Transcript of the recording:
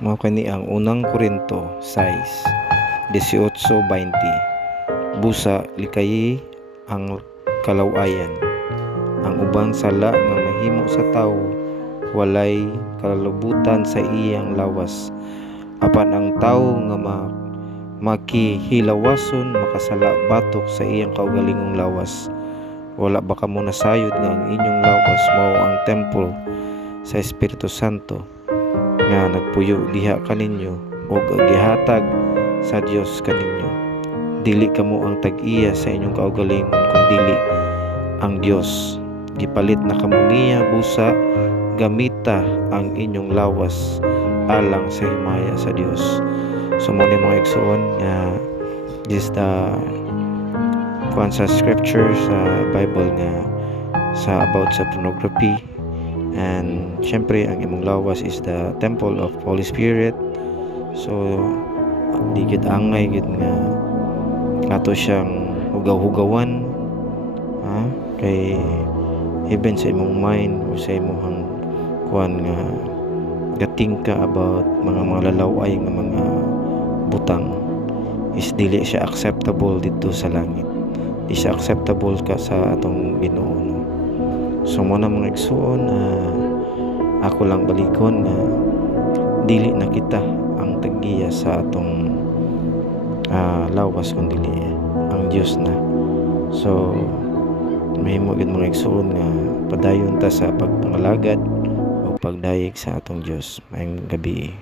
Mao kani ang unang Korinto 6:18-20. Busa likayi ang kalaw-ayan. Ang ubang sala nga mahimo sa tawo walay kalabutan sa iyang lawas. Apan ang tawo nga makihilawason makasala batok sa iyang kaugalingong lawas. Wala ba kamo nasayod nga ang inyong lawas mao ang templo sa Espiritu Santo nga nagpuyo diha kaninyo ug gihatag sa Dios kaninyo. Dili kamo ang tag-iya sa inyong kaugalingon kundi ang Dios. Gipalit na kamo niya busa gamita ang inyong lawas alang sa himaya sa Dios. So mo ni mga igsoon nga this the kuan sa scripture sa Bible nga sa about sa pornography. And syempre ang imong lawas is the temple of Holy Spirit. So di gid angay gid nga ato siyang hugaw-hugawan, kay even sa imong mind o sa imong kuan nga gating ka about mga lalaway nga mga butang is dili siya acceptable dito sa langit. Di siya acceptable ka sa atong Ginoo, no? So mo na mga igsoon, ako lang balikon na dili na kita ang tag-iya sa atong lawas kundi ang Dios na. So mahimo gid mga igsoon nga padayon ta sa pagpangalagad o pagdayeg sa atong Dios. Maayong gabi.